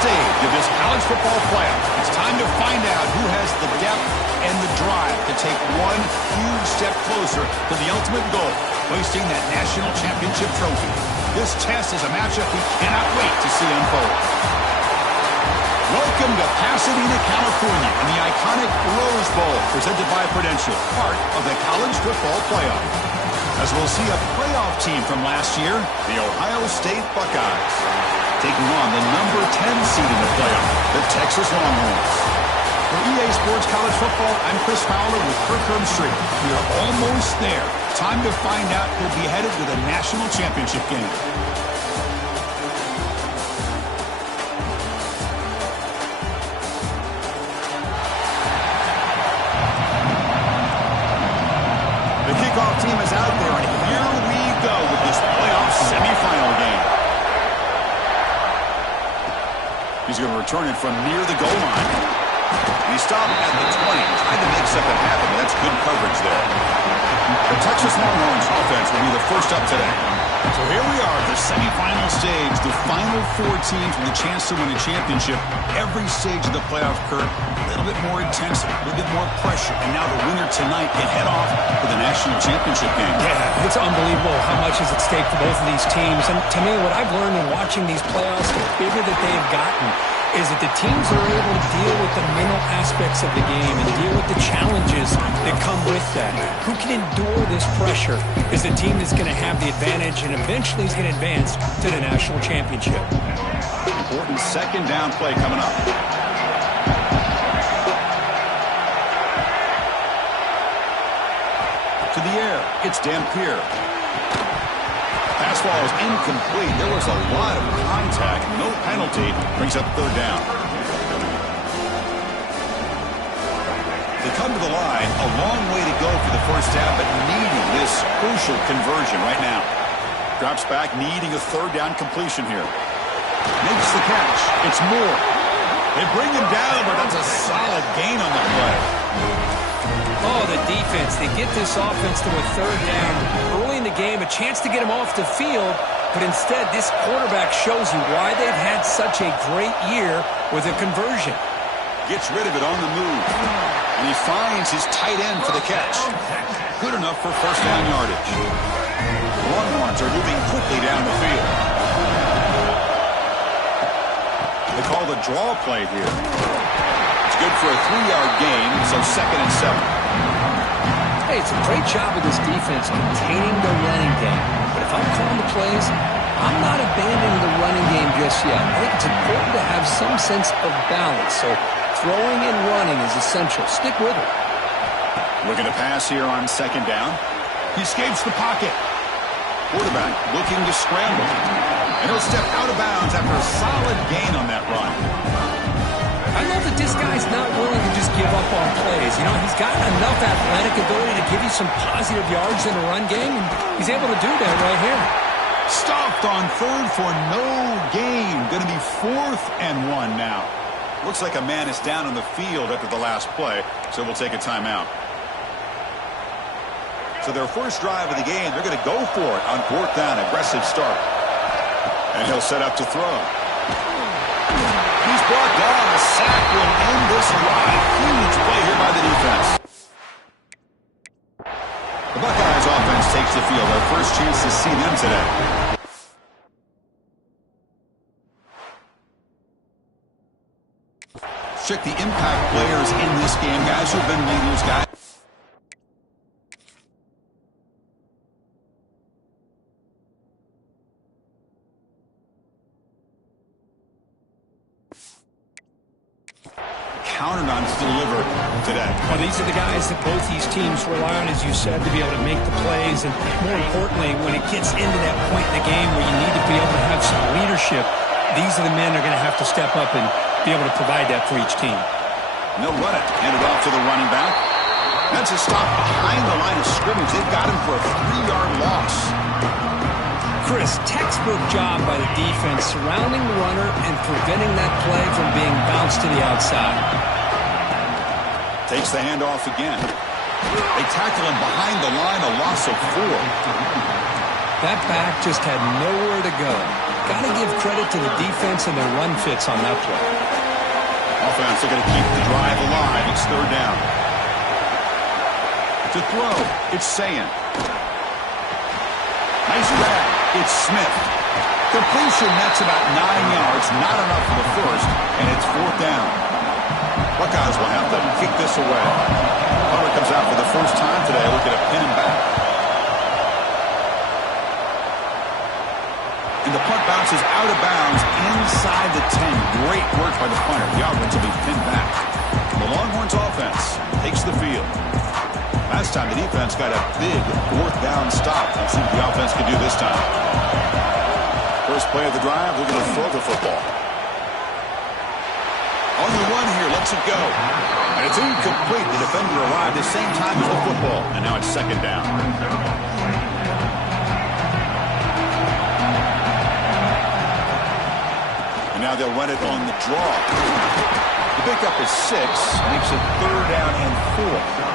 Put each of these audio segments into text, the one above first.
stage of this college football playoff. It's time to find out who has the depth and the drive to take one huge step closer to the ultimate goal, hoisting that national championship trophy. This test is a matchup we cannot wait to see unfold. Welcome to Pasadena, California, and the iconic Rose Bowl, presented by Prudential, part of the college football playoff. As we'll see a playoff team from last year, the Ohio State Buckeyes, taking on the number 10 seed in the playoff, the Texas Longhorns. For EA Sports College Football, I'm Chris Fowler with Kirk Herbstreit. We are almost there. Time to find out who'll be headed to the national championship game. The kickoff team is out there, and here we go with this playoff semifinal game. He's going to return it from near the goal line. He stopped at the 20, trying to make something happen, but that's good coverage there. The Texas Longhorns offense will be the first up today. So here we are, the semifinal stage, the final four teams with a chance to win a championship. Every stage of the playoff, Kurt, a little bit more intense, a little bit more pressure, and now the winner tonight can head off to the national championship game. Yeah, it's unbelievable how much is at stake for both of these teams. And to me, what I've learned in watching these playoffs, the bigger that they've gotten, is that the teams are able to deal with the mental aspects of the game and deal with the challenges that come with that. Who can endure this pressure is the team that's going to have the advantage and eventually is going to advance to the national championship. Important second down play coming up. To the air, it's Dampier. Pass ball is incomplete. There was a lot of contact. No penalty. Brings up third down. They come to the line. A long way to go for the first half, but needing this crucial conversion right now. Drops back, needing a third down completion here. Makes the catch. It's Moore. They bring him down, but that's a solid gain on the play. Oh, the defense. They get this offense to a third down. Early in the game, a chance to get him off the field, but instead this quarterback shows you why they've had such a great year with a conversion. Gets rid of it on the move, and he finds his tight end for the catch. Good enough for first down yardage. The Longhorns are moving quickly down the field. They call the draw play here. It's good for a 3-yard gain, so 2nd and 7. Hey, it's a great job of this defense containing the running game. But if I'm calling the plays, I'm not abandoning the running game just yet. I think it's important to have some sense of balance. So throwing and running is essential. Stick with it. Looking to pass here on second down. He escapes the pocket. Quarterback looking to scramble. And he'll step out of bounds after a solid gain on that run. I love that this guy's not willing to just give up on plays. You know, he's got enough athletic ability to give you some positive yards in a run game, and he's able to do that right here. Stopped on third for no gain. Going to be 4th and 1 now. Looks like a man is down on the field after the last play, so we'll take a timeout. So their first drive of the game, they're going to go for it on 4th down. Aggressive start. And he'll set up to throw. He's brought down. A sack will end this drive. Huge play here by the defense. The Buckeyes offense takes the field. Our first chance to see them today. Check the impact players in this game. Guys who've been leaders, guys. Counted on to deliver today. Well, these are the guys that both these teams rely on, as you said, to be able to make the plays. And more importantly, when it gets into that point in the game where you need to be able to have some leadership, these are the men that are going to have to step up and be able to provide that for each team. And they'll run it. Hand it off to the running back. That's a stop behind the line of scrimmage. They've got him for a 3-yard loss. Chris, textbook job by the defense surrounding the runner and preventing that play from being bounced to the outside. Takes the handoff again. They tackle him behind the line, a loss of 4. That back just had nowhere to go. got to give credit to the defense and their run fits on that play. Offense are going to keep the drive alive. It's third down. To throw, it's Sayan. Nice grab. It's Smith. Completion, that's about 9 yards. Not enough for the first, and it's fourth down. Buckeyes will have to kick this away. Hunter comes out for the first time today, looking to pin him back. And the punt bounces out of bounds inside the 10. Great work by the punter. The offense will be pinned back. The Longhorns offense takes the field. Last time the defense got a big fourth down stop. Let's see what the offense can do this time. First play of the drive, we're going to throw the football. On the run here, lets it go. And it's incomplete. The defender arrived at the same time as the football. And now it's second down. And now they'll run it on the draw. The pickup is 6. Makes it third down and 4.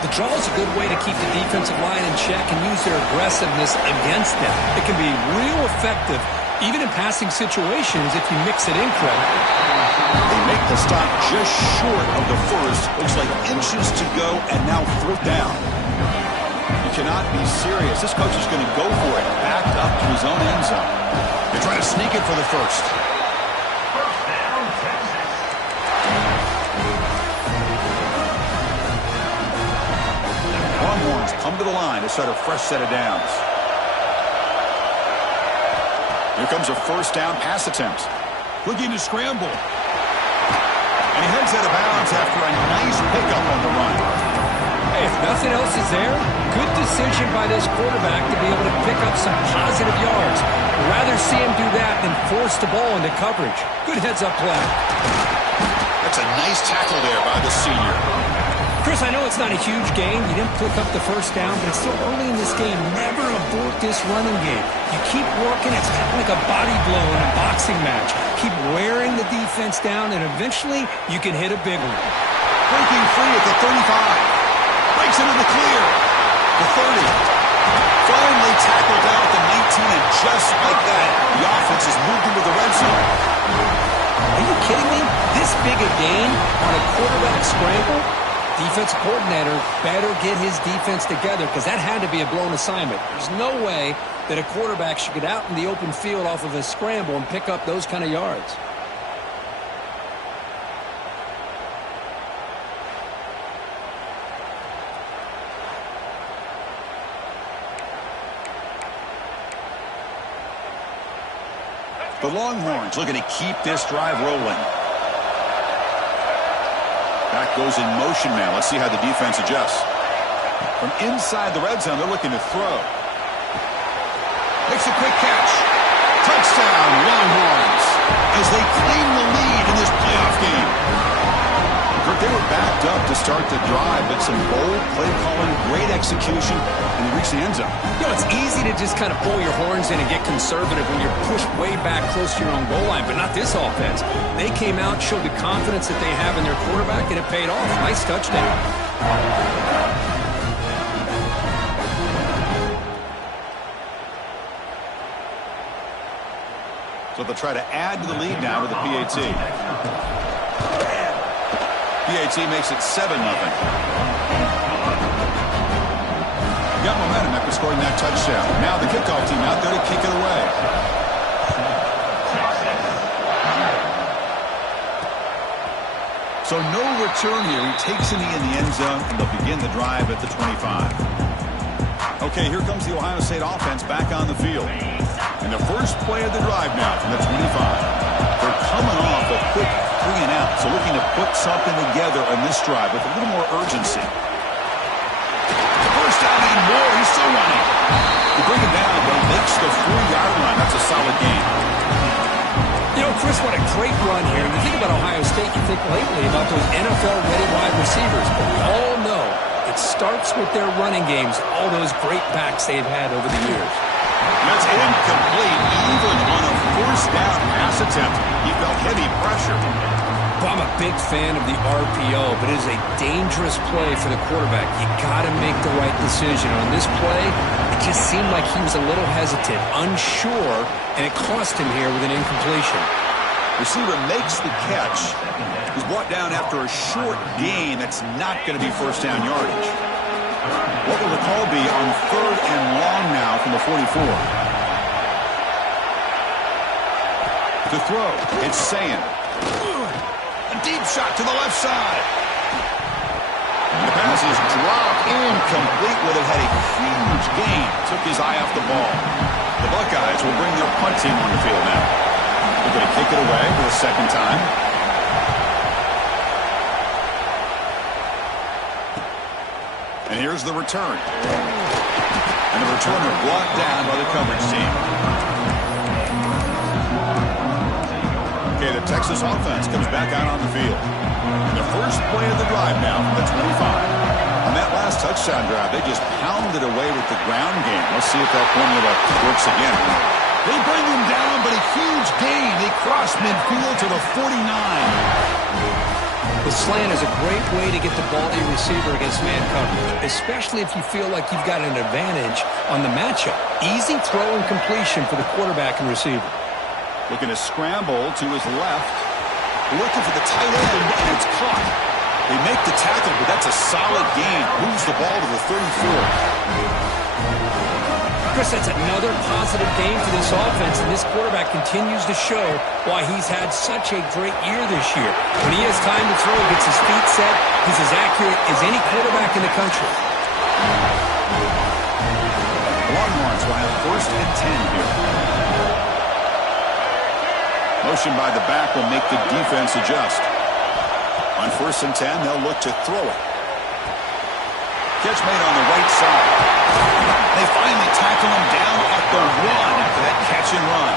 The draw is a good way to keep the defensive line in check and use their aggressiveness against them. It can be real effective, even in passing situations, if you mix it in correctly. They make the stop just short of the first. Looks like inches to go, and now fourth down. You cannot be serious. This coach is going to go for it. Backed up to his own end zone. They're trying to sneak it for the first. Longhorns come to the line to start a fresh set of downs. Here comes a first down pass attempt. Looking to scramble. And he heads out of bounds after a nice pickup on the run. Hey, if nothing else is there, good decision by this quarterback to be able to pick up some positive yards. Rather see him do that than force the ball into coverage. Good heads-up play. That's a nice tackle there by the senior. Chris, I know it's not a huge game. You didn't pick up the first down, but it's still early in this game. Never abort this running game. You keep working. It's kind of like a body blow in a boxing match. Keep wearing the defense down, and eventually you can hit a big one. Breaking free at the 35. Breaks into the clear. The 30. Finally tackled down at the 19, and just like that, the offense has moved into the red zone. Are you kidding me? This big a gain on a quarterback scramble? Defensive coordinator better get his defense together because that had to be a blown assignment. There's no way that a quarterback should get out in the open field off of a scramble and pick up those kind of yards. The Longhorns looking to keep this drive rolling. Back goes in motion now. Let's see how the defense adjusts. From inside the red zone, they're looking to throw. Makes a quick catch. Touchdown, Longhorns, as they claim the lead in this playoff game. They were backed up to start the drive, but some bold play calling, great execution, and they reached the end zone. You know, it's easy to just kind of pull your horns in and get conservative when you're pushed way back close to your own goal line, but not this offense. They came out, showed the confidence that they have in their quarterback, and it paid off. Nice touchdown. So they'll try to add to the lead now with the PAT. PAT makes it 7-0. Got momentum after scoring that touchdown. Now the kickoff team out there to kick it away. So no return here. He takes it in the end zone, and they'll begin the drive at the 25. Okay, here comes the Ohio State offense back on the field. And the first play of the drive now from the 25. They're coming off a quick 3-and-out, so looking to put something together on this drive with a little more urgency. First down and more. He's still running. To bring it down, but makes the 4-yard line. That's a solid gain. You know, Chris, what a great run here. You think about Ohio State, you think lately about those NFL-ready wide receivers, but we all know it starts with their running games, all those great backs they've had over the years. That's incomplete, even on a first down pass attempt. He felt heavy pressure. Well, I'm a big fan of the RPO, but it is a dangerous play for the quarterback. You got to make the right decision. On this play, it just seemed like he was a little hesitant, unsure, and it cost him here with an incompletion. Receiver makes the catch. He's brought down after a short gain. That's not going to be first down yardage. What will the call be on 3rd and long now from the 44? To throw, it's Sayin. A deep shot to the left side. The pass is dropped incomplete with it. Had a huge gain. Took his eye off the ball. The Buckeyes will bring their punt team on the field now. They're going to kick it away for the second time. And here's the return. And the returner brought down by the coverage team. Okay, the Texas offense comes back out on the field. The first play of the drive now from the 25. On that last touchdown drive, they just pounded away with the ground game. Let's see if that formula works again. They bring him down, but a huge gain. They cross midfield to the 49. The slant is a great way to get the ball to your receiver against man coverage, especially if you feel like you've got an advantage on the matchup. Easy throw and completion for the quarterback and receiver. Looking to scramble to his left. Looking for the tight end, and it's caught. They make the tackle, but that's a solid gain. Moves the ball to the 34. Chris, that's another positive game for this offense, and this quarterback continues to show why he's had such a great year this year. When he has time to throw, he gets his feet set. He's as accurate as any quarterback in the country. Longhorns will have 1st and 10 here. Motion by the back will make the defense adjust. On 1st and 10, they'll look to throw it. Catch made on the right side. They finally tackle him down at the 1 after that catch and run.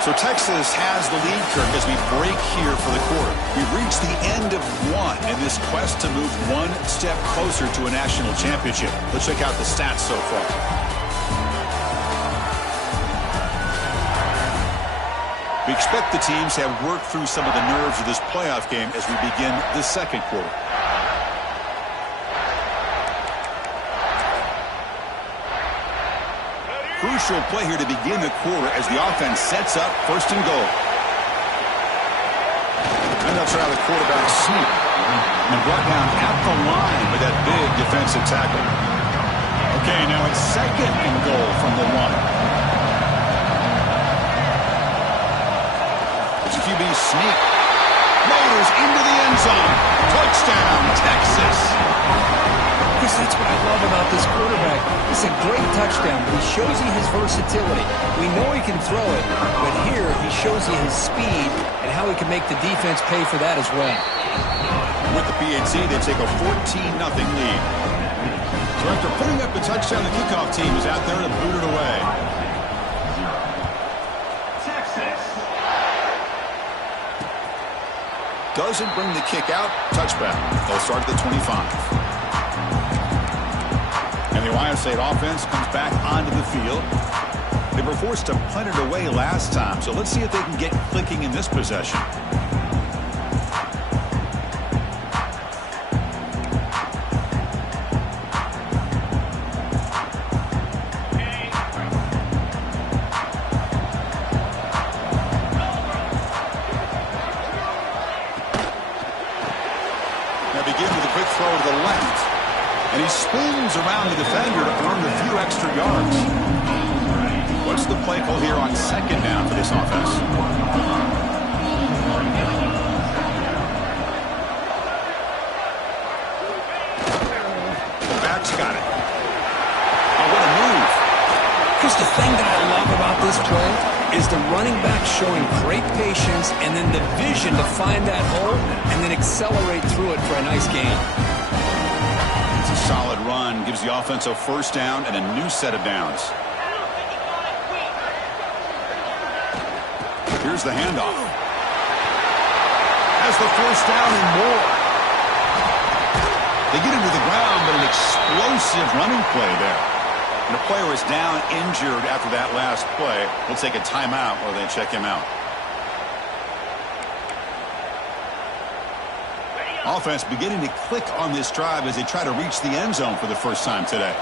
So Texas has the lead, Kirk, as we break here for the quarter. We've reached the end of 1 in this quest to move 1 step closer to a national championship. Let's check out the stats so far. We expect the teams have worked through some of the nerves of this playoff game as we begin the second quarter. Crucial play here to begin the quarter as the offense sets up 1st and goal. And they'll try the quarterback sneak. And brought down at the line with that big defensive tackle. Okay, now it's 2nd and goal from the 1. It's a QB sneak. Motors into the end zone. Touchdown, Texas. Chris, that's what I love about this quarterback. It's a great touchdown, but he shows you his versatility. We know he can throw it, but here he shows you his speed and how he can make the defense pay for that as well. With the PAT, they take a 14-0 lead. So after putting up the touchdown, the kickoff team is out there to boot it away. Texas. Doesn't bring the kick out. Touchback. They'll start at the 25. And the Ohio State offense comes back onto the field. They were forced to punt it away last time, so let's see if they can get clicking in this possession. Now begin with a quick throw to the left. And he spins around the defender to earn a few extra yards. What's the play call here on 2nd down for this offense? The back's got it. Oh, what a move. Chris, the thing that I love about this play is the running back showing great patience and then the vision to find that hole and then accelerate through it for a nice gain. A solid run gives the offense a 1st down and a new set of downs. Here's the handoff. Has the 1st down and more. They get into the ground, but an explosive running play there. And a player is down injured after that last play. We'll take a timeout while they check him out. Offense beginning to click on this drive as they try to reach the end zone for the first time today.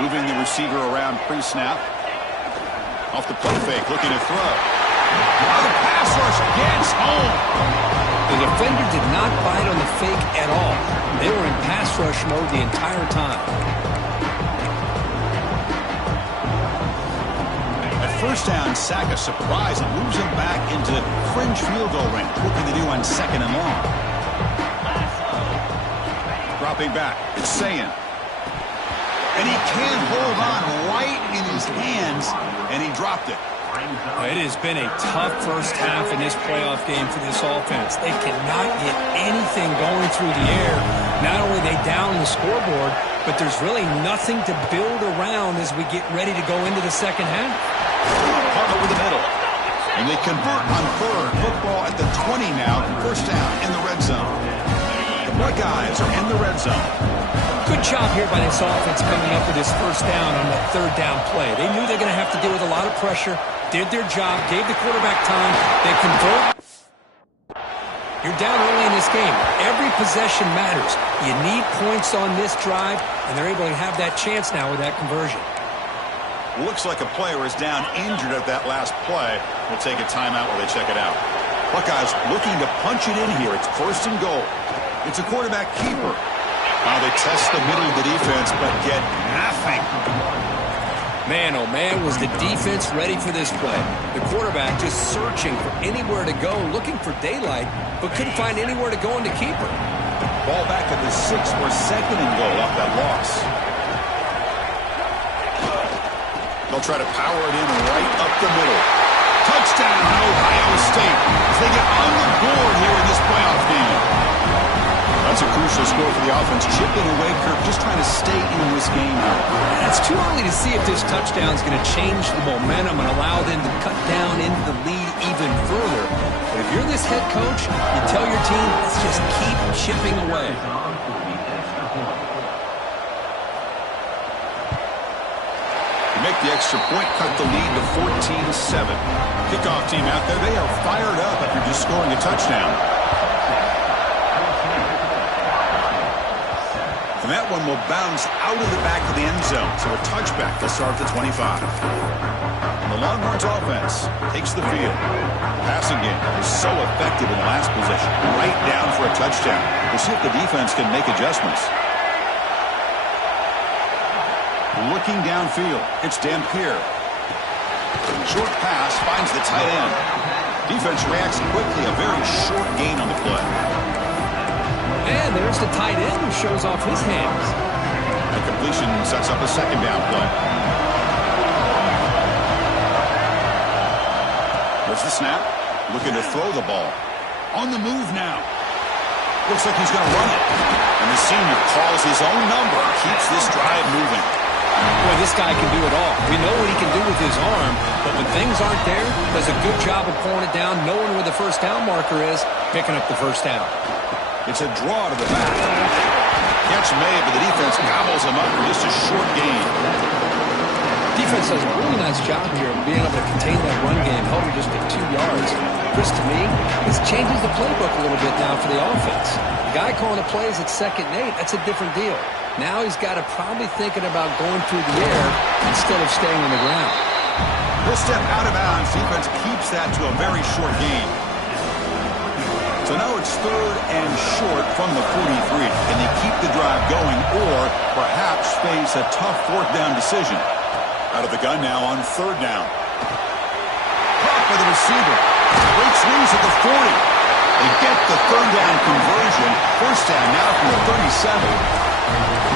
Moving the receiver around pre-snap. Off the play fake, looking to throw. Oh, the pass rush gets home. The defender did not bite on the fake at all. They were in pass rush mode the entire time. At first down, sack a surprise and moves him back into fringe field goal range. Looking to do on 2nd and long. Dropping back, it's Sayin. And he can't hold on right in his hands, and he dropped it. It has been a tough first half in this playoff game for this offense. They cannot get anything going through the air. Not only are they down the scoreboard, but there's really nothing to build around as we get ready to go into the second half. Caught over the middle. And they convert on 3rd. Football at the 20 now. First down in the red zone. The Buckeyes are in the red zone. Good job here by this offense coming up with this first down on that 3rd down play. They knew they were going to have to deal with a lot of pressure, did their job, gave the quarterback time. They convert. You're down early in this game. Every possession matters. You need points on this drive, and they're able to have that chance now with that conversion. Looks like a player is down injured at that last play. We'll take a timeout while they check it out. Buckeyes looking to punch it in here. It's 1st and goal. It's a quarterback keeper. Now they test the middle of the defense, but get nothing. Man, oh man, was the defense ready for this play. The quarterback just searching for anywhere to go, looking for daylight, but couldn't find anywhere to go into keeper. Ball back at the 6th or 2nd and goal off that loss. They'll try to power it in right up the middle. Touchdown, Ohio State, as they get on the board here in this playoff game. That's a crucial score for the offense. Chipping away, Kirk, just trying to stay in this game. It's too early to see if this touchdown is going to change the momentum and allow them to cut down into the lead even further. But if you're this head coach, you tell your team, let's just keep chipping away. To make the extra point, cut the lead to 14-7. Kickoff team out there, they are fired up after just scoring a touchdown. And that one will bounce out of the back of the end zone. So a touchback to start the 25. And the Longhorns offense takes the field. Passing game is so effective in the last possession. Right down for a touchdown. We'll see if the defense can make adjustments. Looking downfield, it's Dampier. Short pass finds the tight end. Defense reacts quickly. A very short gain on the play. And there's the tight end who shows off his hands. That completion sets up a 2nd down play. There's the snap. Looking to throw the ball. On the move now. Looks like he's going to run it. And the senior calls his own number. Keeps this drive moving. Boy, this guy can do it all. We know what he can do with his arm, but when things aren't there, does a good job of pulling it down, knowing where the first down marker is, picking up the first down. It's a draw to the back. Catch made, but the defense gobbles him up for just a short gain. Defense does a really nice job here of being able to contain that run game, held him just at 2 yards. Chris, to me, this changes the playbook a little bit now for the offense. The guy calling the plays at 2nd and 8, that's a different deal. Now he's got to probably thinking about going through the air instead of staying on the ground. He'll step out of bounds. Defense keeps that to a very short gain. So now it's 3rd and short from the 43. Can they keep the drive going or perhaps face a tough 4th down decision? Out of the gun now on 3rd down. Caught by the receiver. Breaks loose at the 40. They get the 3rd down conversion. First down now from the 37.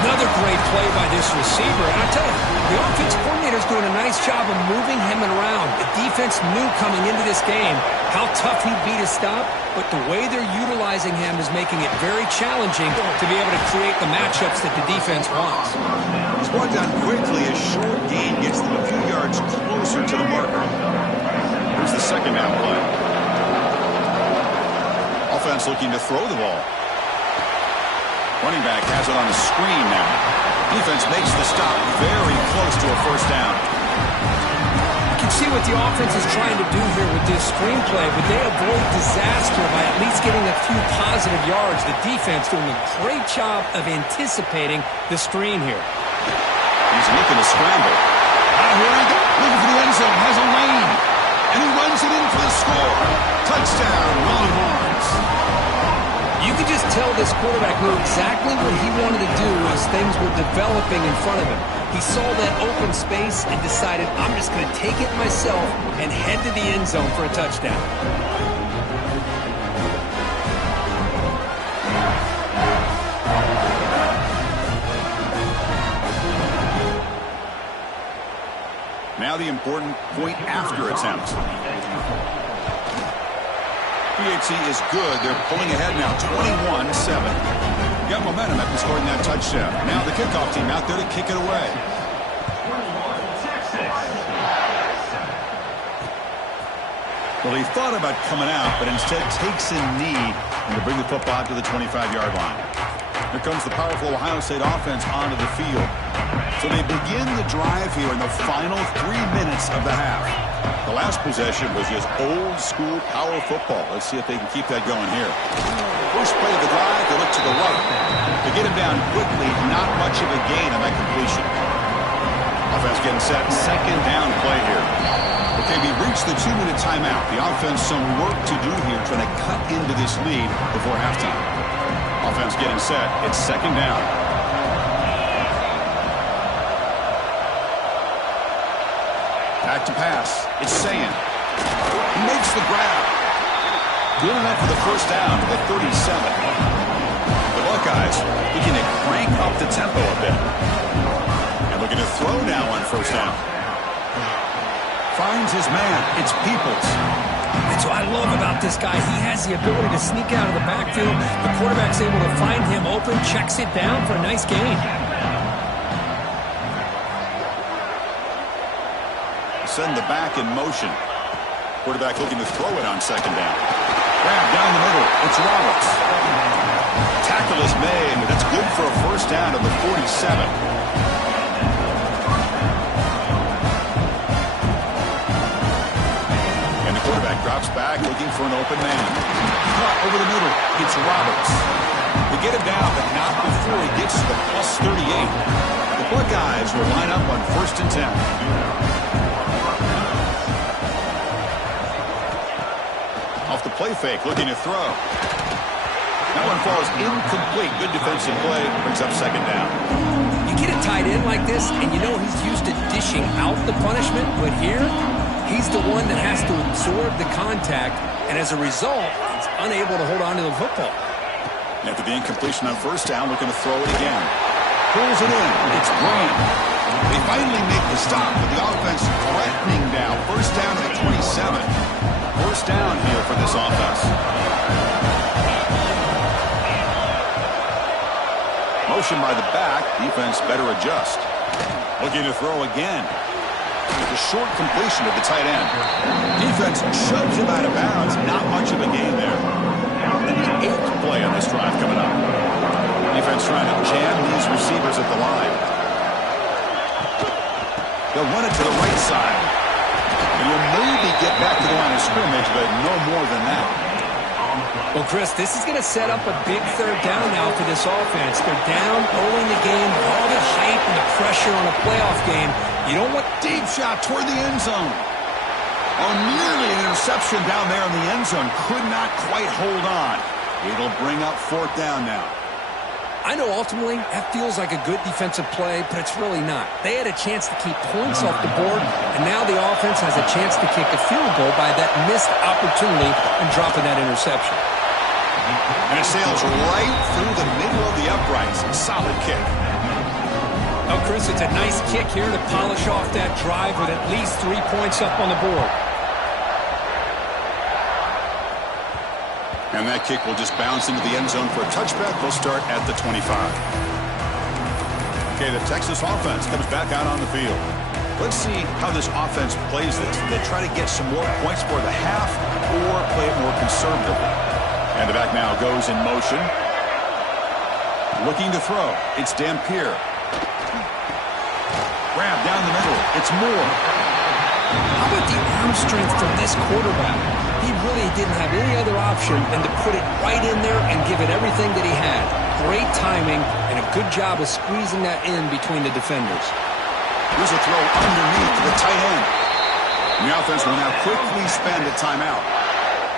Another great play by this receiver. And I tell you, the offense coordinator's doing a nice job of moving him around. The defense knew coming into this game how tough he'd be to stop, but the way they're utilizing him is making it very challenging to be able to create the matchups that the defense wants. He's brought down quickly. A short gain gets them a few yards closer to the marker. Here's the 2nd down play. Offense looking to throw the ball. Running back has it on a screen now. Defense makes the stop very close to a first down. You can see what the offense is trying to do here with this screenplay, but they avoid disaster by at least getting a few positive yards. The defense doing a great job of anticipating the screen here. He's looking to scramble. Here he goes. Looking for the end zone. Has a lane. And he runs it in for the score. Touchdown, Longhorns. You could just tell this quarterback knew exactly what he wanted to do as things were developing in front of him. He saw that open space and decided, I'm just going to take it myself and head to the end zone for a touchdown. Now the important point after attempt. PHC is good. They're pulling ahead now, 21-7. Got momentum after scoring that touchdown. Now the kickoff team out there to kick it away. Well, he thought about coming out, but instead takes a knee and to bring the football out to the 25-yard line. Here comes the powerful Ohio State offense onto the field. So they begin the drive here in the final 3 minutes of the half. The last possession was just old-school power football. Let's see if they can keep that going here. First play of the drive, they look to the right. They get him down quickly, not much of a gain on that completion. Offense getting set, second down play here. Okay, we reached the 2-minute timeout. The offense some work to do here, trying to cut into this lead before halftime. Offense getting set, it's second down. Back to pass. It's Saying. He makes the grab. Good enough for the first down to the 37. The Buckeyes looking to crank up the tempo a bit. And looking to throw now on first down. Finds his man. It's Peoples. That's what I love about this guy. He has the ability to sneak out of the backfield. The quarterback's able to find him open, checks it down for a nice gain. Send the back in motion. Quarterback looking to throw it on second down. Grab down the middle. It's Roberts. Tackle is made, but that's good for a first down to the 47. And the quarterback drops back looking for an open man. Cut over the middle. It's Roberts. They get him down, but not before he gets to the plus 38. The Buckeyes will line up on first and 10. Off the play fake, looking to throw. That one falls incomplete. Good defensive play, brings up second down. You get a tight end like this, and you know he's used to dishing out the punishment, but here, he's the one that has to absorb the contact, and as a result, he's unable to hold on to the football. After the incompletion on first down, looking to throw it again. Pulls it in. It's Graham. They finally make the stop, but the offense threatening now. First down to the 27. First down here for this offense. Motion by the back. Defense better adjust. Looking to throw again. The short completion to the tight end. Defense shoves him out of bounds. Not much of a gain there. And the 8th play on this drive coming up. Defense trying to jam these receivers at the line. They'll run it to the right side. And will maybe get back to the line of scrimmage, but no more than that. Well, Chris, this is going to set up a big third down now for this offense. They're down early in the game, all the hype and the pressure on a playoff game. You don't want... Deep shot toward the end zone. Oh, nearly an interception down there in the end zone. Could not quite hold on. It'll bring up fourth down now. I know ultimately that feels like a good defensive play, but it's really not. They had a chance to keep points off the board, and now the offense has a chance to kick a field goal by that missed opportunity and dropping that interception. And it sails right through the middle of the uprights. Solid kick. Oh, Chris, it's a nice kick here to polish off that drive with at least 3 points up on the board. And that kick will just bounce into the end zone for a touchback. They'll start at the 25. Okay, the Texas offense comes back out on the field. Let's see how this offense plays this. They try to get some more points for the half or play it more conservatively. And the back now goes in motion. Looking to throw. It's Dampier. Grab down the middle. It's Moore. How about the arm strength from this quarterback? He really didn't have any other option than to put it right in there and give it everything that he had. Great timing and a good job of squeezing that in between the defenders. Here's a throw underneath to the tight end. The offense will now quickly spend a timeout.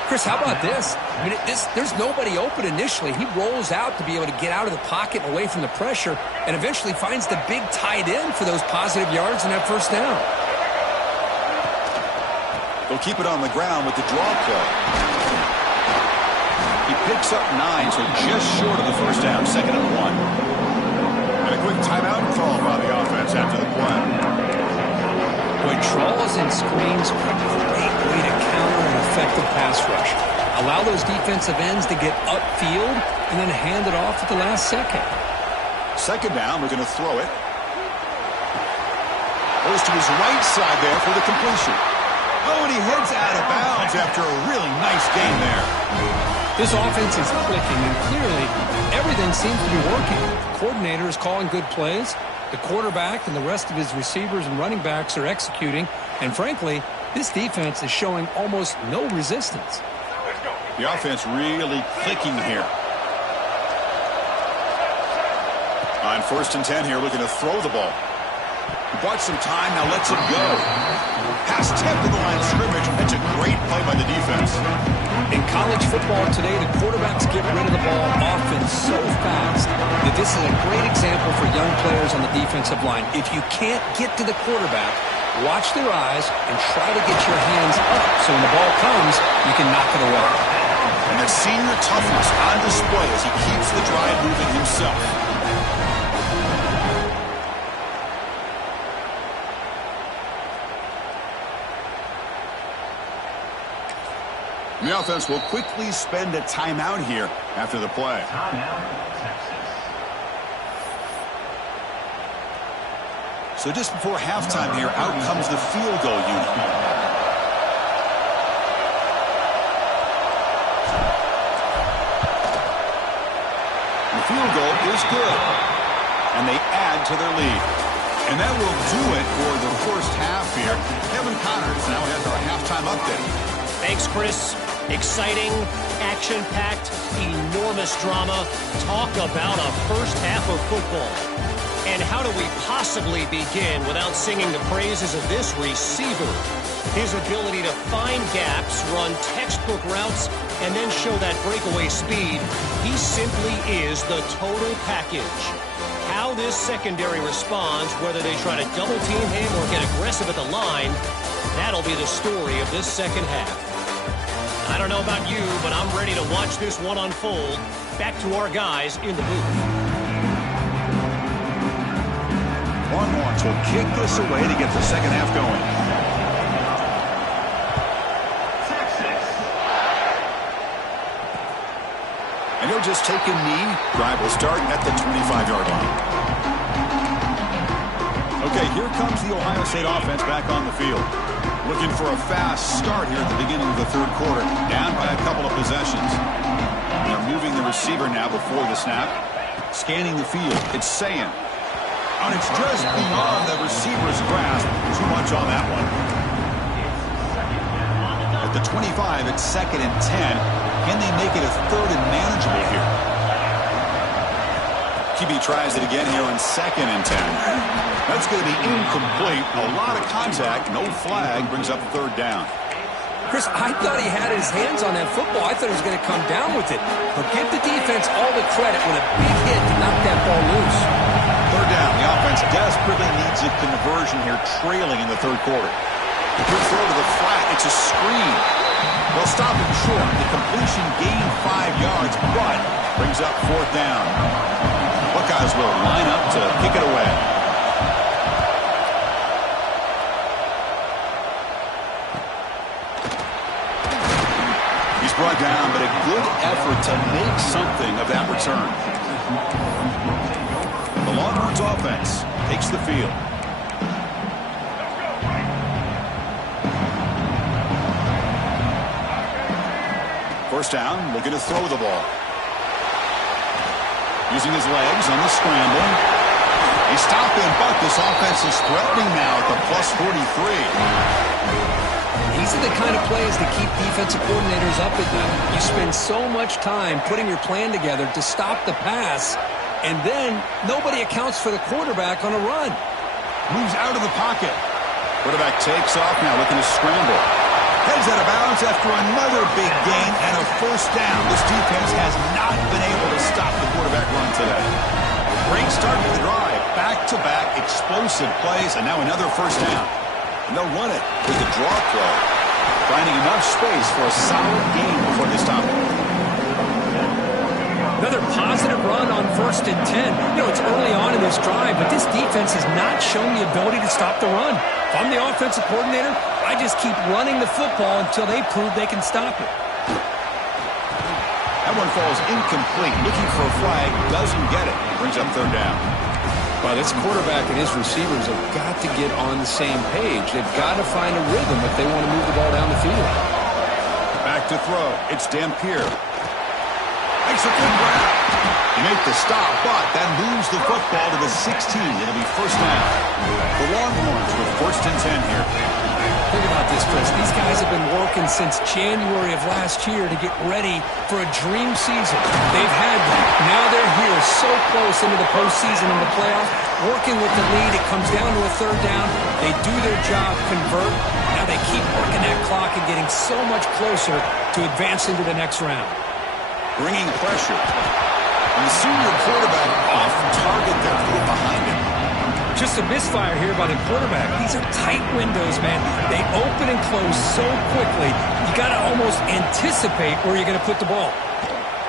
Chris, how about this? I mean, there's nobody open initially. He rolls out to be able to get out of the pocket and away from the pressure and eventually finds the big tight end for those positive yards and that first down. They'll keep it on the ground with the draw play. He picks up 9, so just short of the first down, 2nd and 1. And a quick timeout call by the offense after the play. Boy, draws and screens are a great way to counter an effective pass rush. Allow those defensive ends to get upfield and then hand it off at the last second. 2nd down, we're going to throw it. Goes to his right side there for the completion. Oh, and he heads out of bounds after a really nice game there. This offense is clicking, and clearly everything seems to be working. The coordinator is calling good plays. The quarterback and the rest of his receivers and running backs are executing. And frankly, this defense is showing almost no resistance. The offense really clicking here. On 1st and 10 here, looking to throw the ball. He bought some time, now lets it go. Pass tipped to the line of scrimmage. That's a great play by the defense. In college football today, the quarterbacks get rid of the ball often so fast that this is a great example for young players on the defensive line. If you can't get to the quarterback, watch their eyes and try to get your hands up so when the ball comes, you can knock it away. And the senior toughness on display as he keeps the drive moving himself. And the offense will quickly spend a timeout here after the play. So just before halftime here, out comes the field goal unit. The field goal is good. And they add to their lead. And that will do it for the first half here. Kevin Connors now has our halftime update. Thanks, Chris. Exciting, action-packed, enormous drama. Talk about a first half of football. And how do we possibly begin without singing the praises of this receiver? His ability to find gaps, run textbook routes, and then show that breakaway speed. He simply is the total package. How this secondary responds, whether they try to double-team him or get aggressive at the line, that'll be the story of this second half. I don't know about you, but I'm ready to watch this one unfold. Back to our guys in the booth. Longhorns will kick this away to get the second half going. And he'll just take a knee. Drive will start at the 25-yard line. Okay, here comes the Ohio State offense back on the field. Looking for a fast start here at the beginning of the third quarter. Down by a couple of possessions. They're moving the receiver now before the snap. Scanning the field. It's Sayan. And it's just beyond the receiver's grasp. Too much on that one. At the 25, it's 2nd and 10. Can they make it a 3rd and manageable here? QB tries it again here on 2nd and 10. That's going to be incomplete. A lot of contact. No flag. Brings up 3rd down. Chris, I thought he had his hands on that football. I thought he was going to come down with it. But give the defense all the credit with a big hit to knock that ball loose. 3rd down. The offense desperately needs a conversion here, trailing in the third quarter. The good throw to the flat. It's a screen. They'll stop him short. The completion gained 5 yards, but brings up 4th down. Buckeyes will line up to kick it away. He's brought down, but a good effort to make something of that return. The Longhorns offense takes the field. First down, looking to throw the ball. Using his legs on the scramble. He stopped in, but this offense is threatening now at the plus 43. These are the kind of plays that keep defensive coordinators up at night. You spend so much time putting your plan together to stop the pass, and then nobody accounts for the quarterback on a run. Moves out of the pocket. Quarterback takes off now, looking to scramble. Heads out of bounds after another big gain and a first down. This defense has not been able to stop the quarterback run today. Great start to the drive. Back-to-back explosive plays, and now another first down. And they'll run it with a draw play, finding enough space for a solid gain before they stop it. Another positive run on 1st and 10. You know, it's early on in this drive, but this defense has not shown the ability to stop the run. If I'm the offensive coordinator, I just keep running the football until they prove they can stop it. That one falls incomplete. Looking for a flag, doesn't get it. Brings up third down. Well, this quarterback and his receivers have got to get on the same page. They've got to find a rhythm if they want to move the ball down the field. Back to throw. It's Dampier. Makes a good grab. He made the stop, but that moves the football to the 16. It'll be first down. The Longhorns with 1st and 10 here. Think about this, Chris. These guys have been working since January of last year to get ready for a dream season. They've had that. Now they're here so close into the postseason and the playoffs, working with the lead. It comes down to a third down. They do their job, convert. Now they keep working that clock and getting so much closer to advancing to the next round. Bringing pressure. And the senior quarterback off target there, a little behind him. Just a misfire here by the quarterback. These are tight windows, man. They open and close so quickly. You got to almost anticipate where you're going to put the ball.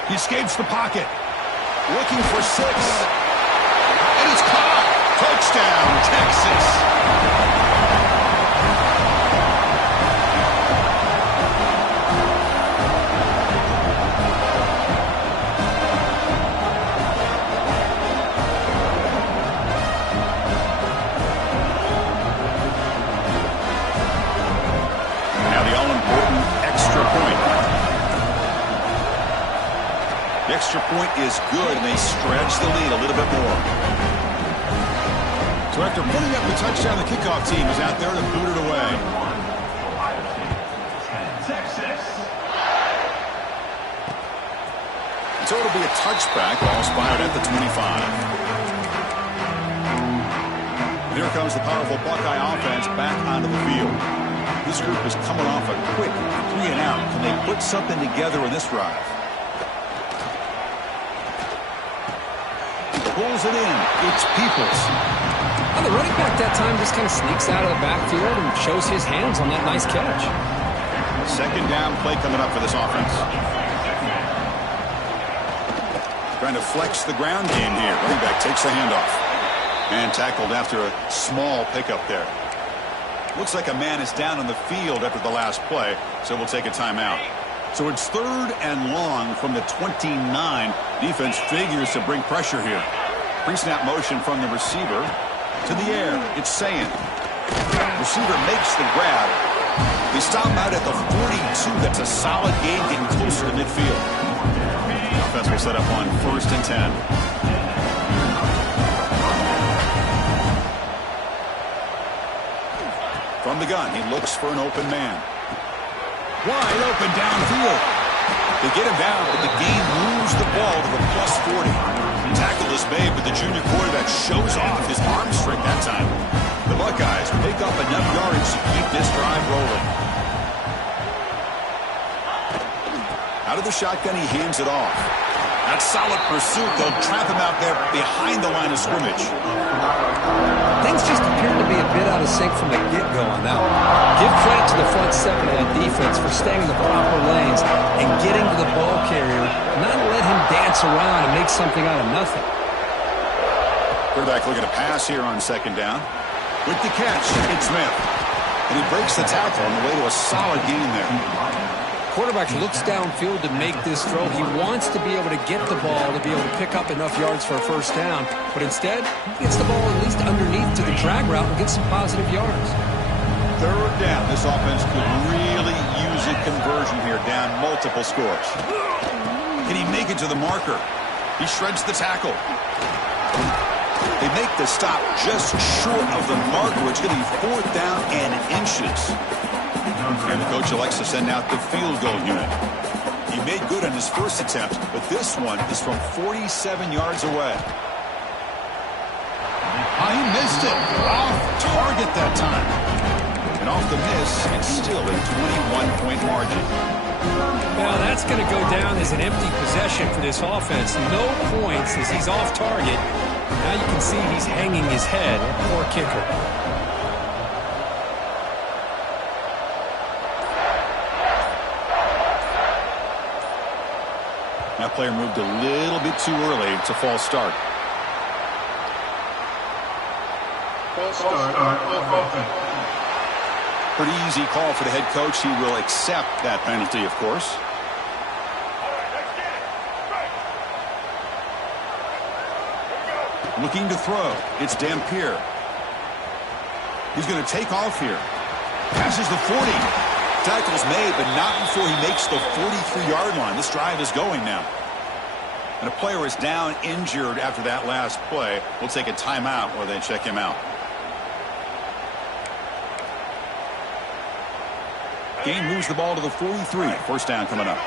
He escapes the pocket. Looking for 6. And it's caught. Touchdown, Texas. The extra point is good, and they stretch the lead a little bit more. So after putting up the touchdown, the kickoff team is out there to boot it away. So it'll be a touchback, ball spotted at the 25. And here comes the powerful Buckeye offense back onto the field. This group is coming off a quick 3-and-out. Can they put something together in this drive? Pulls it in. It's Peoples. Well, the running back that time just kind of sneaks out of the backfield and shows his hands on that nice catch. Second down play coming up for this offense. Trying to flex the ground game here. Running back takes the handoff. And tackled after a small pickup there. Looks like a man is down on the field after the last play, so we'll take a timeout. So it's 3rd and long from the 29. Defense figures to bring pressure here. Pre-snap motion from the receiver to the air. It's Sayin. Receiver makes the grab. They stop out at the 42. That's a solid gain, getting closer to midfield. Offense will set up on 1st and 10. From the gun, he looks for an open man. Wide open downfield. They get him down, but the game moves the ball to the plus 40. Tackle is made, but the junior quarterback shows off his arm strength that time. The Buckeyes pick up enough yardage to keep this drive rolling. Out of the shotgun, he hands it off. That's solid pursuit. They'll trap him out there behind the line of scrimmage. Things just appear to be a bit out of sync from the get-go on that one. Give credit to the front 7 of that defense for staying in the proper lanes and getting to the ball carrier, not let him dance around and make something out of nothing. Quarterback looking to pass here on 2nd down. With the catch, it's Smith. And he breaks the tackle on the way to a solid gain there. Quarterback looks downfield to make this throw. He wants to be able to get the ball to be able to pick up enough yards for a first down. But instead, he gets the ball at least underneath to the drag route and gets some positive yards. 3rd down. This offense could really use a conversion here, down multiple scores. Can he make it to the marker? He shreds the tackle. They make the stop just short of the marker. It's going to be 4th down and inches. And the coach elects to send out the field goal unit. He made good on his first attempt, but this one is from 47 yards away. He missed it. Off target that time. And off the miss, it's still a 21-point margin. Well, that's going to go down as an empty possession for this offense. No points as he's off target. Now you can see he's hanging his head. Poor kicker. That player moved a little bit too early. It's a false start. Pretty easy call for the head coach. He will accept that penalty, of course. Looking to throw. It's Dampier. He's going to take off here. Passes the 40. Tackle's made, but not before he makes the 43-yard line. This drive is going now. And a player is down injured after that last play. We'll take a timeout while they check him out. Game moves the ball to the 43. First down coming up.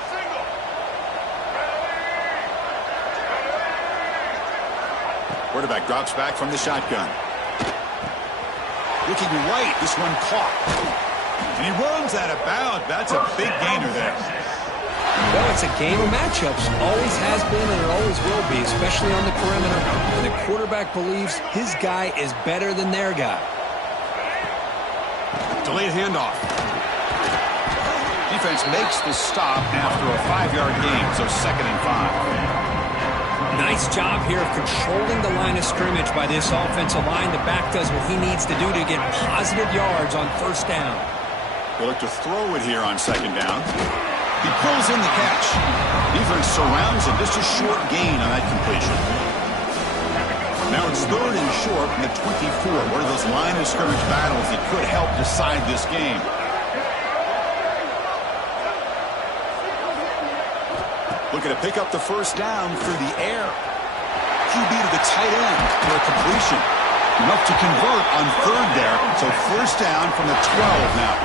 Quarterback drops back from the shotgun. Looking right. This one caught. And he runs out of bounds. That's a big gainer there. Well, it's a game of matchups. Always has been and it always will be, especially on the perimeter. And the quarterback believes his guy is better than their guy. Delayed handoff. Defense makes the stop after a 5-yard gain, so 2nd and 5. Nice job here of controlling the line of scrimmage by this offensive line. The back does what he needs to do to get positive yards on first down. They look to throw it here on 2nd down. He pulls in the catch. Defense surrounds him. Just a short gain on that completion. Now it's 3rd and short from the 24. One of those line of scrimmage battles that could help decide this game. Looking to pick up the first down through the air. QB to the tight end for a completion. Enough to convert on 3rd there. So first down from the 12 now.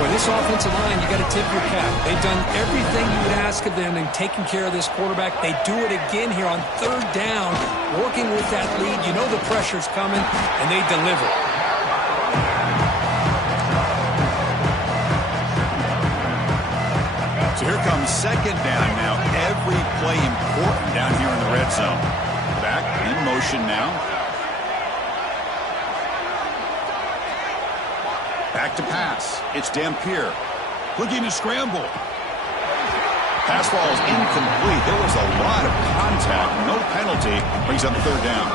Boy, this offensive line, you got to tip your cap. They've done everything you would ask of them in taking care of this quarterback. They do it again here on 3rd down, working with that lead. You know the pressure's coming, and they deliver. So here comes 2nd down now. Every play important down here in the red zone. Back in motion now. Back to pass. It's Dampier. Looking to scramble. Pass ball is incomplete. There was a lot of contact. No penalty. Brings up 3rd down.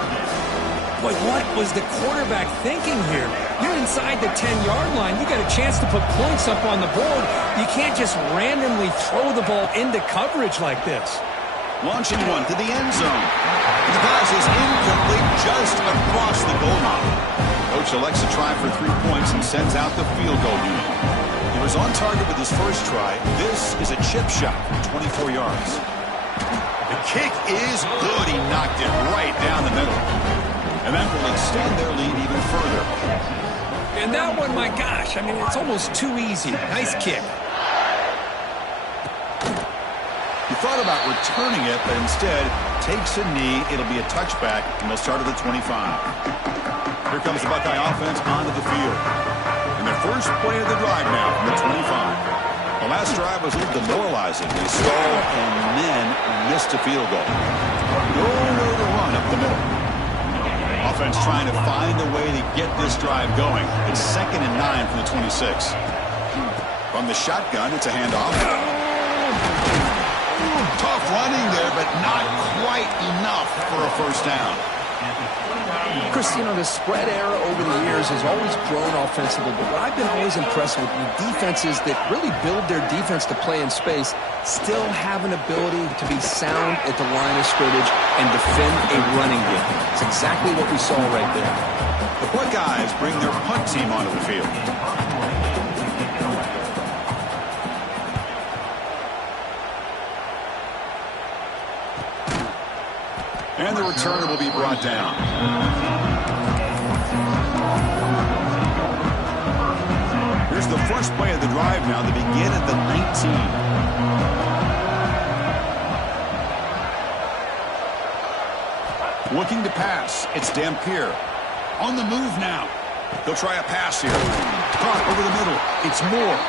But what was the quarterback thinking here? You're inside the 10-yard line. You got a chance to put points up on the board. You can't just randomly throw the ball into coverage like this. Launching one to the end zone. The pass is incomplete just across the goal line. Coach elects to try for 3 points and sends out the field goal unit. He was on target with his first try. This is a chip shot from 24 yards. The kick is good. He knocked it right down the middle. And that will extend their lead even further. And that one, my gosh, I mean, it's almost too easy. Nice kick. He thought about returning it, but instead takes a knee. It'll be a touchback, and they'll start at the 25. Here comes the Buckeye offense onto the field. And their first play of the drive now from the 25. The last drive was a little demoralizing. They stalled and then missed a field goal. Nowhere to run up the middle. Offense trying to find a way to get this drive going. It's 2nd and 9 from the 26. From the shotgun, it's a handoff. Tough running there, but not quite enough for a first down. Chris, you know, the spread era over the years has always grown offensively, but what I've been always impressed with defenses that really build their defense to play in space still have an ability to be sound at the line of scrimmage and defend a running game. It's exactly what we saw right there. The Buckeyes bring their punt team onto the field. And the return will be brought down. Here's the first play of the drive now. They begin at the 19. Looking to pass. It's Dampier. On the move now. They'll try a pass here. Caught over the middle. It's Moore.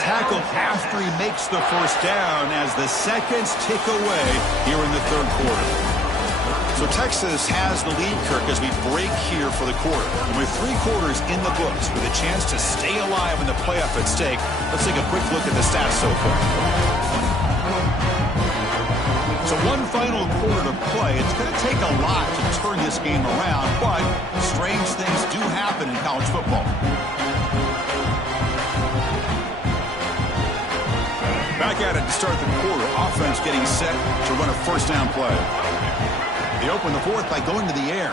Tackled after he makes the first down as the seconds tick away here in the third quarter. So Texas has the lead, Kirk, as we break here for the quarter. And with 3 quarters in the books with a chance to stay alive in the playoff at stake, let's take a quick look at the stats so far. So one final quarter to play. It's going to take a lot to turn this game around, but strange things do happen in college football. Back at it to start the quarter. Offense getting set to run a first down play. They open the fourth by going to the air.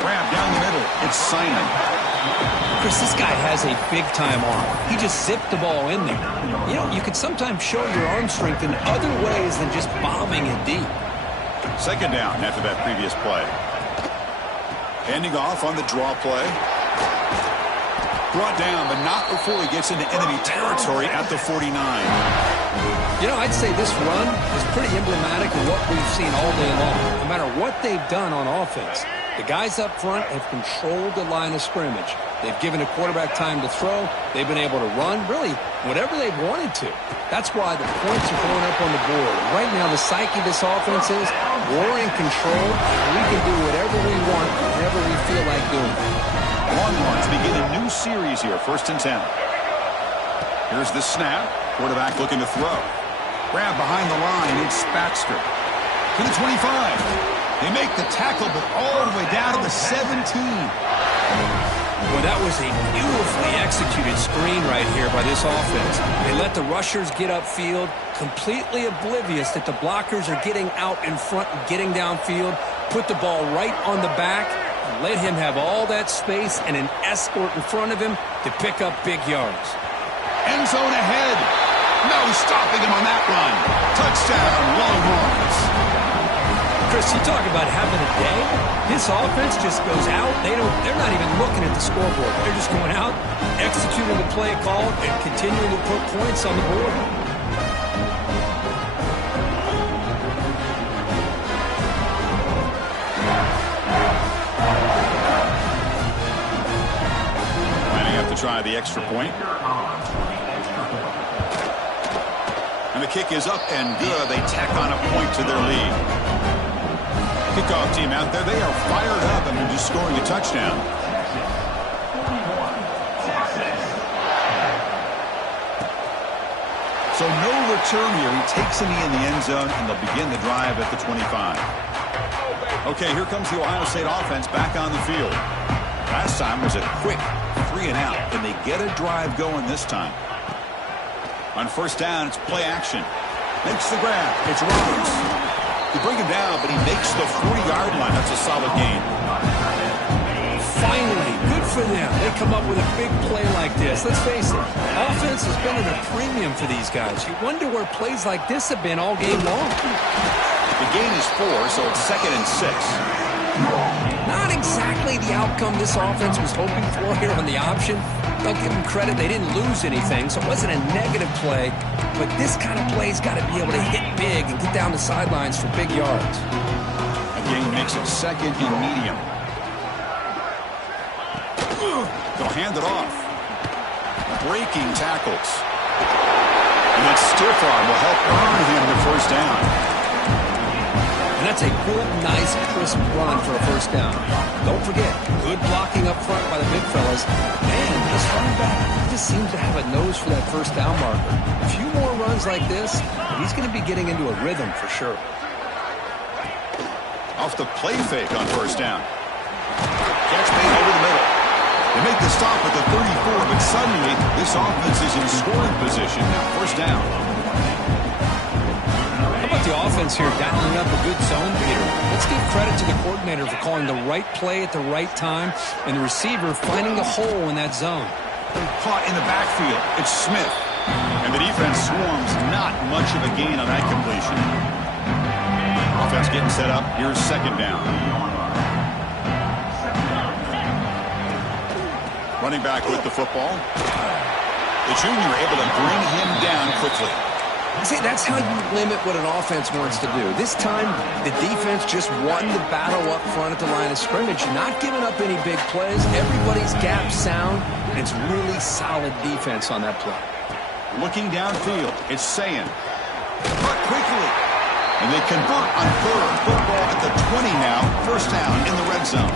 Grab down the middle. It's Simon. Chris, this guy has a big-time arm. He just zipped the ball in there. You know, you can sometimes show your arm strength in other ways than just bombing it deep. Second down after that previous play. Handing off on the draw play. Brought down, but not before he gets into enemy territory at the 49. You know, I'd say this run is pretty emblematic of what we've seen all day long. No matter what they've done on offense, the guys up front have controlled the line of scrimmage. They've given the quarterback time to throw. They've been able to run, really, whatever they've wanted to. That's why the points are going up on the board. Right now, the psyche of this offense is we're in control. We can do whatever we want, whenever we feel like doing it. Longhorns begin a new series here, 1st and 10. Here's the snap. Quarterback looking to throw. Grab behind the line. It's Spaxter. To the 25. They make the tackle, but all the way down to the 17. Well, that was a beautifully executed screen right here by this offense. They let the rushers get upfield, completely oblivious that the blockers are getting out in front and getting downfield, put the ball right on the back, and let him have all that space and an escort in front of him to pick up big yards. End zone ahead. No stopping him on that run. Touchdown, Longhorns. Chris, you talk about having a day. This offense just goes out. They're not even looking at the scoreboard. They're just going out, executing the play call, and continuing to put points on the board. Might have to try the extra point. And the kick is up and good. They tack on a point to their lead. Kickoff team out there. They are fired up and they're just scoring a touchdown. So no return here. He takes him in the end zone, and they'll begin the drive at the 25. Okay, here comes the Ohio State offense back on the field. Last time was a quick 3 and out, and they get a drive going this time. On first down, it's play action. Makes the grab. It's Roberts. They bring him down, but he makes the 40-yard line. That's a solid gain. Finally, good for them. They come up with a big play like this. Let's face it, offense has been at a premium for these guys. You wonder where plays like this have been all game long. The gain is 4, so it's 2nd and 6. Not exactly the outcome this offense was hoping for here on the option. Don't give them credit. They didn't lose anything, so it wasn't a negative play. But this kind of play's got to be able to hit big and get down the sidelines for big yards. Again, makes it 2nd and medium. They'll hand it off. Breaking tackles. And that stiff arm will help earn him the first down. And that's a good, nice, crisp run for a first down. Don't forget, good blocking up front by the big fellas. And this running back just seems to have a nose for that first down marker. A few more runs like this, and he's going to be getting into a rhythm for sure. Off the play fake on first down. Catch made over the middle. They make the stop at the 34, but suddenly this offense is in scoring position. Now first down. How about the offense here dialing up a good zone beater? Let's give credit to the coordinator for calling the right play at the right time and the receiver finding the hole in that zone. Caught in the backfield. It's Smith. And the defense swarms. Not much of a gain on that completion. Offense getting set up. Here's second down. Running back with the football. The junior able to bring him down quickly. See, that's how you limit what an offense wants to do. This time, the defense just won the battle up front at the line of scrimmage, not giving up any big plays. Everybody's gap sound, and it's really solid defense on that play. Looking downfield, it's Sayin. Cut quickly. And they convert on third. Football at the 20 now. First down in the red zone.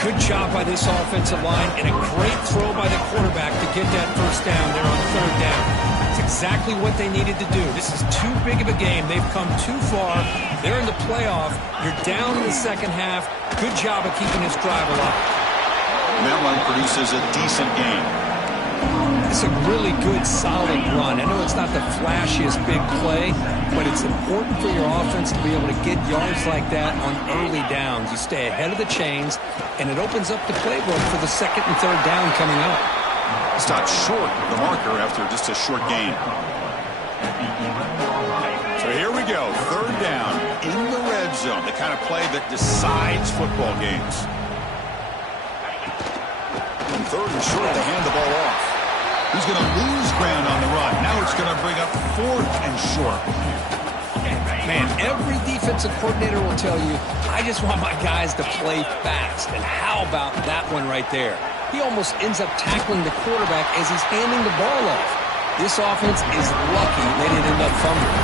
Good job by this offensive line, and a great throw by the quarterback to get that first down there on third down. It's exactly what they needed to do. This is too big of a game. They've come too far. They're in the playoff. You're down in the second half. Good job of keeping this drive alive. And that one produces a decent game. It's a really good, solid run. I know it's not the flashiest big play, but it's important for your offense to be able to get yards like that on early downs. You stay ahead of the chains, and it opens up the playbook for the second and third down coming up. Stopped short of the marker after just a short gain. So here we go. Third down in the red zone. The kind of play that decides football games. And third and short, they hand the ball off. He's going to lose ground on the run. Now it's going to bring up fourth and short. Man, every defensive coordinator will tell you, I just want my guys to play fast. And how about that one right there? He almost ends up tackling the quarterback as he's handing the ball off. This offense is lucky they didn't end up fumbling.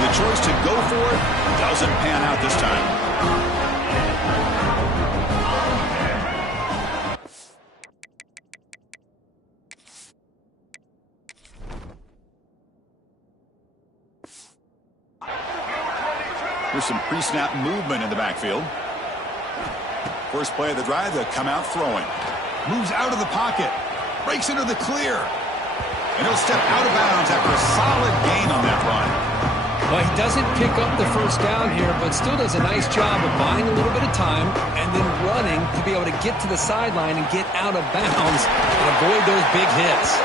The choice to go for it doesn't pan out this time. There's some pre-snap movement in the backfield. First play of the drive, they'll come out throwing. Moves out of the pocket. Breaks into the clear. And he'll step out of bounds after a solid gain on that run. Well, he doesn't pick up the first down here, but still does a nice job of buying a little bit of time and then running to be able to get to the sideline and get out of bounds and avoid those big hits.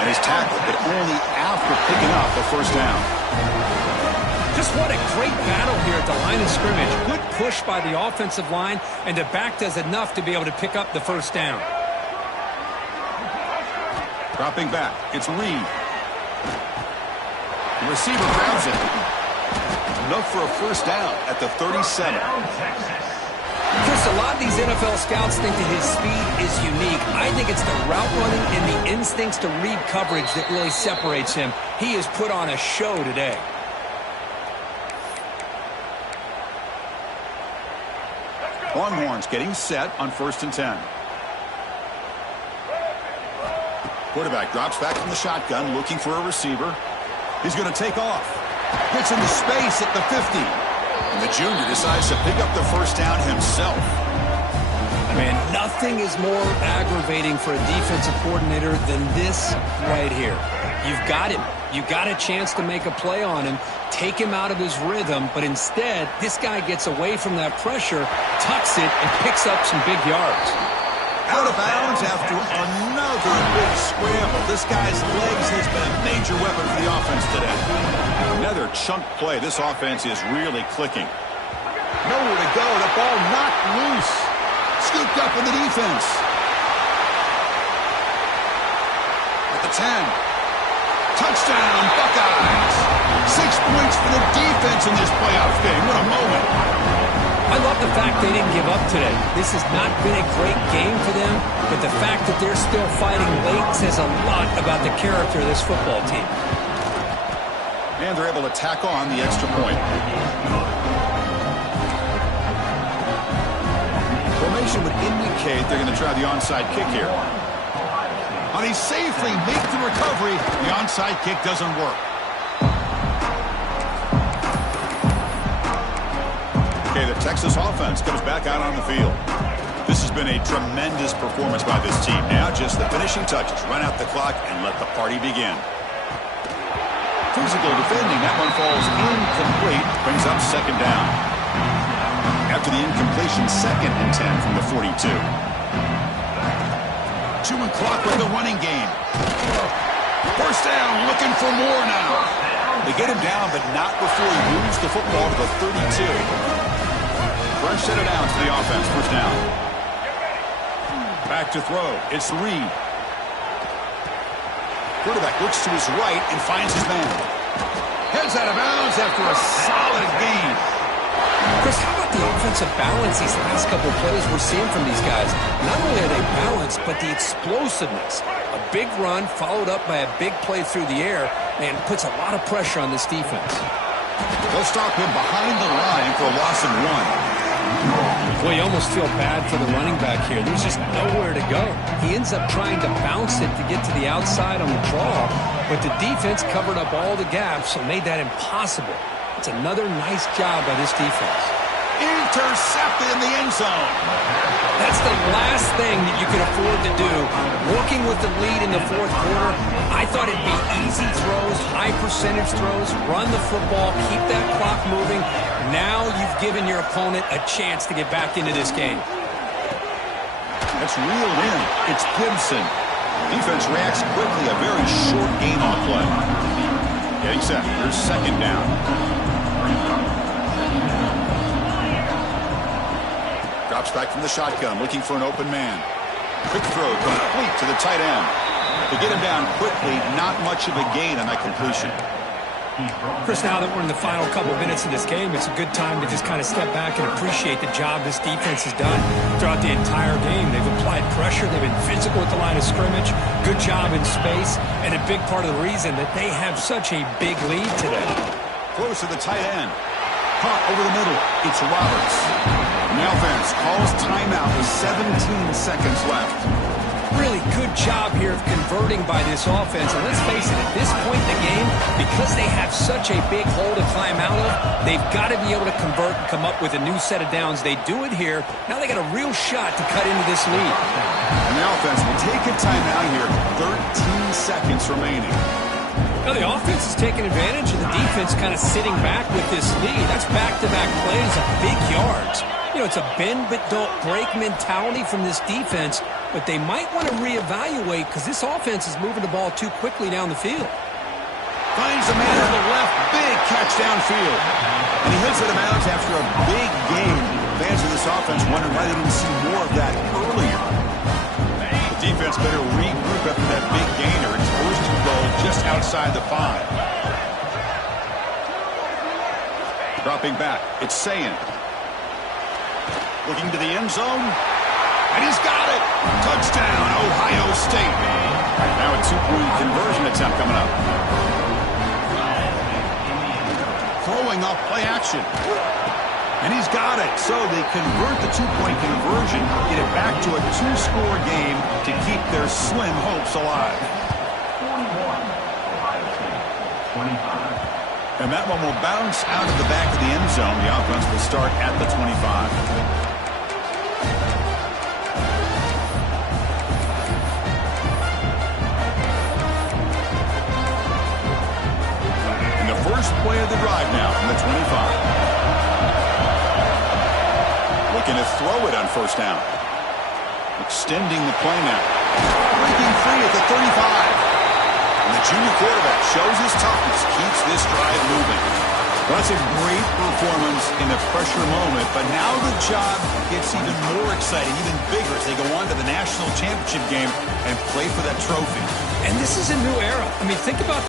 And his tackle, but only after picking up the first down. Just what a great battle here at the line of scrimmage. Good push by the offensive line, and the back does enough to be able to pick up the first down. Dropping back, it's Reed. The receiver grabs it. Enough for a first down at the 37. Chris, a lot of these NFL scouts think that his speed is unique. I think it's the route running and the instincts to read coverage that really separates him. He has put on a show today. Longhorns getting set on 1st and 10. Quarterback drops back from the shotgun, looking for a receiver. He's going to take off. Gets into space at the 50. And the junior decides to pick up the first down himself. Man, nothing is more aggravating for a defensive coordinator than this right here. You've got him. You've got a chance to make a play on him, take him out of his rhythm, but instead, this guy gets away from that pressure, tucks it, and picks up some big yards. Out of bounds after another big scramble. This guy's legs has been a major weapon for the offense today. Another chunk play. This offense is really clicking. Nowhere to go. The ball knocked loose. Scooped up in the defense. At the 10. Touchdown, Buckeyes. 6 points for the defense in this playoff game. What a moment. I love the fact they didn't give up today. This has not been a great game for them, but the fact that they're still fighting late says a lot about the character of this football team. And they're able to tack on the extra point. Formation would indicate they're going to try the onside kick here. And he safely makes the recovery. The onside kick doesn't work. Okay, the Texas offense comes back out on the field. This has been a tremendous performance by this team. Now just the finishing touches. Run out the clock and let the party begin. Physical defending. That one falls incomplete. Brings up second down. After the incompletion, 2nd and 10 from the 42. Chewing clock with the running game. First down, looking for more now. They get him down, but not before he moves the football to the 32. Fresh set it down to the offense. First down. Back to throw. It's Reed. Quarterback looks to his right and finds his man. Heads out of bounds after a solid gain. Chris, how about the offensive balance these last couple of plays we're seeing from these guys? Not only are they balanced, but the explosiveness. A big run followed up by a big play through the air, and puts a lot of pressure on this defense. They'll stop him behind the line for a loss of 1. Well, you almost feel bad for the running back here. There's just nowhere to go. He ends up trying to bounce it to get to the outside on the draw, but the defense covered up all the gaps and made that impossible. It's another nice job by this defense. Intercepted in the end zone. That's the last thing that you can afford to do. Working with the lead in the fourth quarter, I thought it'd be easy throws, high percentage throws, run the football, keep that clock moving. Now you've given your opponent a chance to get back into this game. That's reeled in. It's Gibson. Defense reacts quickly. A very short gain on play. Getting set. Here's second down. Drops back from the shotgun, looking for an open man. Quick throw complete to the tight end. To get him down quickly, not much of a gain on that completion. Chris, now that we're in the final couple minutes of this game, it's a good time to just kind of step back and appreciate the job this defense has done throughout the entire game. They've applied pressure. They've been physical at the line of scrimmage. Good job in space. And a big part of the reason that they have such a big lead today. Close to the tight end. Caught over the middle. It's Roberts. Now offense calls timeout with 17 seconds left. Really good job here of converting by this offense. And let's face it, at this point in the game, because they have such a big hole to climb out of, they've got to be able to convert and come up with a new set of downs. They do it here. Now they got a real shot to cut into this lead. And the offense will take a timeout here. 13 seconds remaining. Now the offense is taking advantage of the defense kind of sitting back with this lead. That's back-to-back plays of big yards. You know, it's a bend-but-don't-break mentality from this defense, but they might want to reevaluate because this offense is moving the ball too quickly down the field. Finds a man to the left. Big catch downfield. And he hits it out of bounds after a big gain. Fans of this offense wondering why they didn't see more of that earlier. The defense better regroup after that big gainer. It's first and goal just outside the 5. Dropping back. It's Sayin. Looking to the end zone. And he's got it. Touchdown, Ohio State. Now a two-point conversion attempt coming up. Throwing up play action. And he's got it. So they convert the two-point conversion, get it back to a two-score game to keep their slim hopes alive. 25. And that one will bounce out of the back of the end zone. The offense will start at the 25. First play of the drive now from the 25. Looking to throw it on first down. Extending the play now. Breaking free at the 35. And the junior quarterback shows his toughness, keeps this drive moving. Well, that's a great performance in a pressure moment, but now the job gets even more exciting, even bigger as they go on to the national championship game and play for that trophy. And this is a new era. I mean, think about